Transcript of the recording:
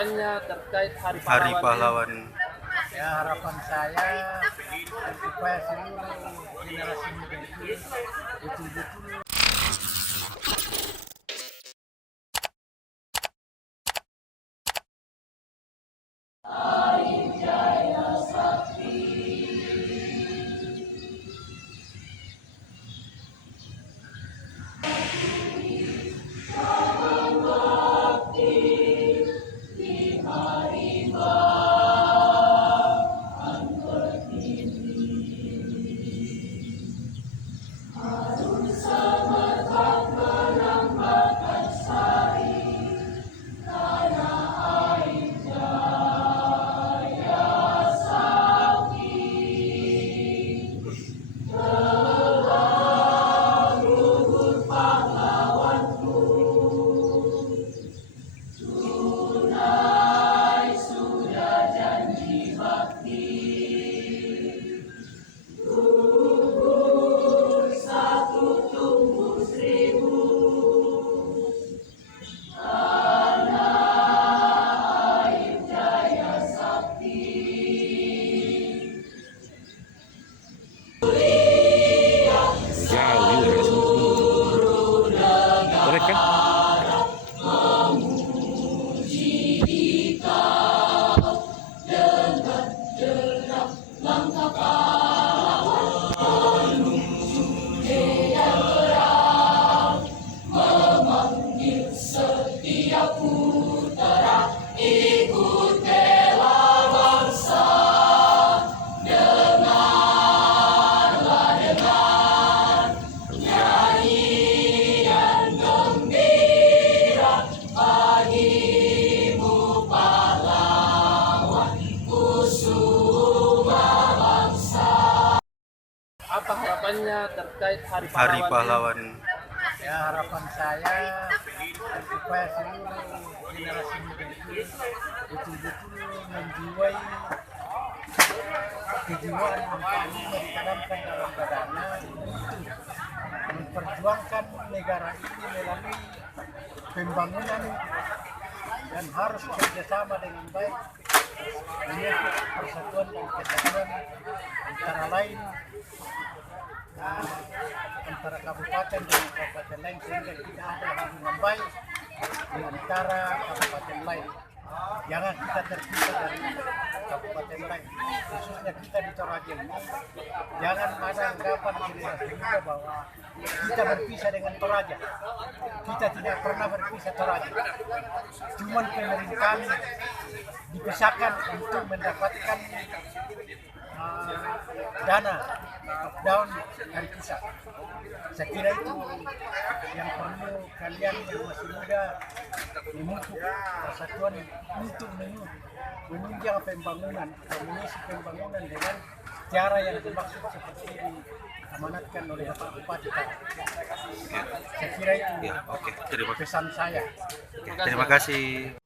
harapannya terkait Hari Hari Pahlawan? Pahlawan. Ya, harapan saya supaya seluruh generasi muda itu betul-betul Jauh juga korek kan? Apa harapannya terkait Hari Hari Pahlawan? Pahlawan. ya harapan saya supaya seluruh generasi muda itu betul-betul menjiwai kejiwaan yang paling ditanamkan dalam badannya untuk memperjuangkan negara ini melalui pembangunan dan harus kerjasama dengan baik menyangkut persatuan dan kesatuan antara lain antara kabupaten dan kabupaten lain sehingga tidak ada hubungan baik di antara kabupaten lain. Jangan kita terpisah dari kabupaten lain, khususnya kita di Toraja ini. Jangan ada anggapan generasi muda bahwa kita berpisah dengan Toraja. Kita tidak pernah berpisah Toraja. Cuman pemerintahan dipisahkan untuk mendapatkan dana down dari pusat. Saya kira itu yang perlu kalian yang masih muda memupuk persatuan untuk menunjang pembangunan atau mengisi pembangunan dengan cara yang dimaksud seperti diamanatkan oleh Bapak Bupati. Saya kira itu Oke, terima kasih. pesan saya. Terima kasih.